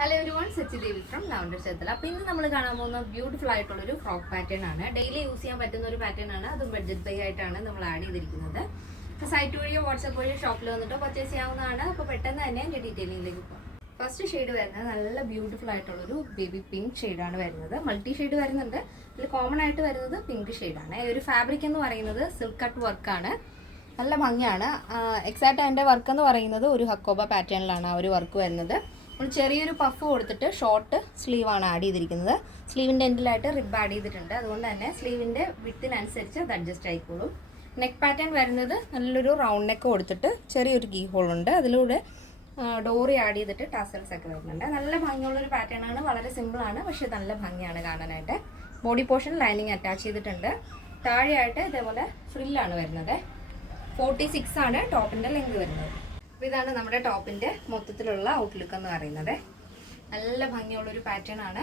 Hello everyone, Sachi Devi from Lavender Chethala. അപ്പോൾ ഇന്ന് നമ്മൾ കാണാൻ പോകുന്ന ബ്യൂട്ടിഫുൾ ആയിട്ടുള്ള ഒരു ഫ്രോക്ക് പാറ്റേൺ ആണ്. ഡെയിലി യൂസ് ചെയ്യാൻ പറ്റുന്ന ഒരു പാറ്റേൺ ആണ്. അത് ബഡ്ജറ്റ് ബൈ ആയിട്ടാണ് നമ്മൾ ആഡ് ചെയ്തിരിക്കുന്നത്. സൈറ്റ് വഴിയോ വാട്സ്ആപ്പ് വഴിയോ ഷോപ്പിൽ വന്നിട്ടോ പർച്ചേസ് ചെയ്യാവുന്നതാണ്. അപ്പോൾ പെട്ടെന്ന് തന്നെ എൻ്റെ ഡീറ്റെയിലിംഗിലേക്ക് പോകാം. ഫസ്റ്റ് ഷെയ്ഡ് വരുന്നത് നല്ല ബ്യൂട്ടിഫുൾ ആയിട്ടുള്ളൊരു ബേബി പിങ്ക് ഷെയ്ഡാണ് വരുന്നത്. മൾട്ടി ഷെയ്ഡ് വരുന്നുണ്ട്. ഇതിൽ കോമൺ ആയിട്ട് വരുന്നത് പിങ്ക് ഷെയ്ഡാണ്. ഈ ഒരു ഫാബ്രിക് എന്ന് പറയുന്നത് സിൽക്ക് കട്ട് വർക്കാണ്. നല്ല ഭംഗിയാണ്. എക്സാക്റ്റ് അതിൻ്റെ വർക്ക് എന്ന് പറയുന്നത് ഒരു ഹക്കോബ പാറ്റേണിലാണ് ആ ഒരു വർക്ക് വരുന്നത്. ചെറിയൊരു പഫ് കൊടുത്തിട്ട് ഷോർട്ട് സ്ലീവാണ് ആഡ് ചെയ്തിരിക്കുന്നത്. സ്ലീവിൻ്റെ എൻഡിലായിട്ട് റിബ് ആഡ് ചെയ്തിട്ടുണ്ട്. അതുകൊണ്ട് തന്നെ സ്ലീവിൻ്റെ വിത്തിനനുസരിച്ച് അത് അഡ്ജസ്റ്റ് ആയിക്കോളും. നെക്ക് പാറ്റേൺ വരുന്നത് നല്ലൊരു റൗണ്ട് നെക്ക് കൊടുത്തിട്ട് ചെറിയൊരു കീ ഹോൾ ഉണ്ട്. അതിലൂടെ ഡോറി ആഡ് ചെയ്തിട്ട് ടാസൽസ് ഒക്കെ വരുന്നുണ്ട്. നല്ല ഭംഗിയുള്ളൊരു പാറ്റേൺ ആണ്. വളരെ സിമ്പിളാണ്, പക്ഷേ നല്ല ഭംഗിയാണ് കാണാനായിട്ട്. ബോഡി പോർഷൻ ലൈനിങ് അറ്റാച്ച് ചെയ്തിട്ടുണ്ട്. താഴെയായിട്ട് ഇതേപോലെ ഫ്രില്ലാണ് വരുന്നത്. 46 ആണ് ടോപ്പിൻ്റെ ലെങ്ത് വരുന്നത്. അപ്പോൾ ഇതാണ് നമ്മുടെ ടോപ്പിൻ്റെ മൊത്തത്തിലുള്ള ഔട്ട്ലുക്ക് എന്ന് പറയുന്നത്. നല്ല ഭംഗിയുള്ളൊരു പാറ്റേൺ ആണ്.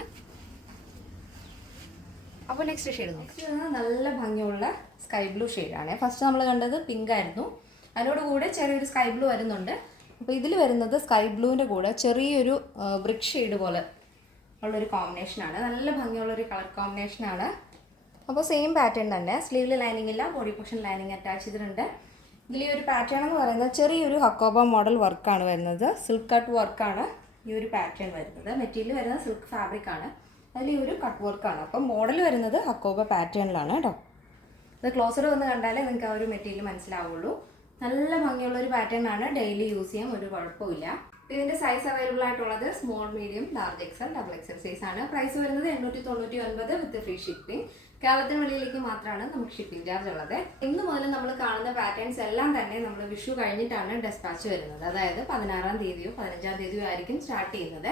അപ്പോൾ നെക്സ്റ്റ് ഷെയ്ഡ് നോക്കാം. നല്ല ഭംഗിയുള്ള സ്കൈ ബ്ലൂ ഷെയ്ഡാണ്. ഫസ്റ്റ് നമ്മൾ കണ്ടത് പിങ്ക് ആയിരുന്നു. അതിനോട് കൂടെ ചെറിയൊരു സ്കൈ ബ്ലൂ വരുന്നുണ്ട്. അപ്പോൾ ഇതിൽ വരുന്നത് സ്കൈ ബ്ലൂവിൻ്റെ കൂടെ ചെറിയൊരു ബ്രിക്ക് ഷെയ്ഡ് പോലെ ഉള്ളൊരു കോമ്പിനേഷനാണ്. നല്ല ഭംഗിയുള്ളൊരു കളർ കോമ്പിനേഷനാണ്. അപ്പോൾ സെയിം പാറ്റേൺ തന്നെ. സ്ലീവിൽ ലൈനിങ് ഇല്ല, ബോഡി പോർഷൻ ലൈനിങ് അറ്റാച്ച് ചെയ്തിട്ടുണ്ട്. ഇതിൽ ഈ ഒരു പാറ്റേൺ എന്ന് പറയുന്നത് ചെറിയൊരു ഹക്കോബ മോഡൽ വർക്കാണ് വരുന്നത്. സിൽക്ക് കട്ട് വർക്കാണ് ഈ ഒരു പാറ്റേൺ വരുന്നത്. മെറ്റീരിയൽ വരുന്നത് സിൽക്ക് ഫാബ്രിക് ആണ്. അതിൽ ഈ ഒരു കട്ട് വർക്കാണ്. അപ്പം മോഡൽ വരുന്നത് ഹക്കോബ പാറ്റേണിലാണ് കേട്ടോ. ഇത് ക്ലോസർ വന്ന് കണ്ടാലേ നിങ്ങൾക്ക് ആ ഒരു മെറ്റീരിയൽ മനസ്സിലാവുള്ളൂ. നല്ല ഭംഗിയുള്ളൊരു പാറ്റേൺ ആണ്. ഡെയിലി യൂസ് ചെയ്യാൻ ഒരു കുഴപ്പമില്ല. ഇതിൻ്റെ സൈസ് അവൈലബിൾ ആയിട്ടുള്ളത് small, medium, large XL, double XL size ആണ്. പ്രൈസ് വരുന്നത് 899 വിത്ത് ഫ്രീ ഷിപ്പിംഗ്. കേരളത്തിന് വെളിയിലേക്ക് മാത്രമാണ് നമുക്ക് ഷിപ്പിംഗ് ചാർജ് ഉള്ളത്. ഇന്ന് മുതൽ നമ്മൾ കാണുന്ന പാറ്റേൺസ് എല്ലാം തന്നെ നമ്മൾ വിഷു കഴിഞ്ഞിട്ടാണ് ഡെസ്പാച്ച് വരുന്നത്. അതായത് 16-ാം തീയതിയോ 15-ാം തീയതിയോ ആയിരിക്കും സ്റ്റാർട്ട് ചെയ്യുന്നത്.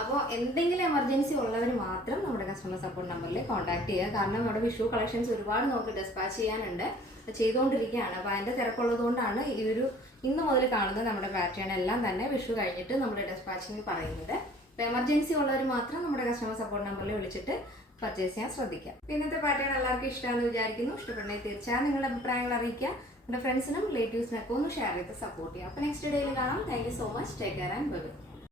അപ്പോൾ എന്തെങ്കിലും എമർജൻസി ഉള്ളവർ മാത്രം നമ്മുടെ കസ്റ്റമർ സപ്പോർട്ട് നമ്പറിൽ കോൺടാക്ട് ചെയ്യുക. കാരണം നമ്മുടെ വിഷു കളക്ഷൻസ് ഒരുപാട് നമുക്ക് ഡെസ്പാച്ച് ചെയ്യാനുണ്ട്, ചെയ്തുകൊണ്ടിരിക്കുകയാണ്. അപ്പോൾ അതിൻ്റെ തിരക്കുള്ളതുകൊണ്ടാണ് ഈ ഒരു ഇന്ന് മുതൽ കാണുന്ന നമ്മുടെ പാറ്റേൺ എല്ലാം തന്നെ വിഷു കഴിഞ്ഞിട്ട് നമ്മുടെ ഡെസ്പാച്ചിങ് പറയുന്നത്. അപ്പോൾ എമർജൻസി ഉള്ളവർ മാത്രം നമ്മുടെ കസ്റ്റമർ സപ്പോർട്ട് നമ്പറിൽ വിളിച്ചിട്ട് പർച്ചേസ് ചെയ്യാൻ ശ്രദ്ധിക്കാം. ഇന്നത്തെ പാറ്റേൺ എല്ലാവർക്കും ഇഷ്ടമാണെന്ന് വിചാരിക്കുന്നു. ഇഷ്ടപ്പെടുന്നെങ്കിൽ തീർച്ചയായും നിങ്ങളുടെ അഭിപ്രായങ്ങൾ അറിയിക്കുക. നമ്മുടെ ഫ്രണ്ട്സിനും റിലേറ്റീവ്സിനൊക്കെ ഒന്ന് ഷെയർ ചെയ്ത് സപ്പോർട്ട് ചെയ്യാം. അപ്പോൾ നെക്സ്റ്റ് ഡേയിൽ കാണാം. Thank you so much. Take care and by.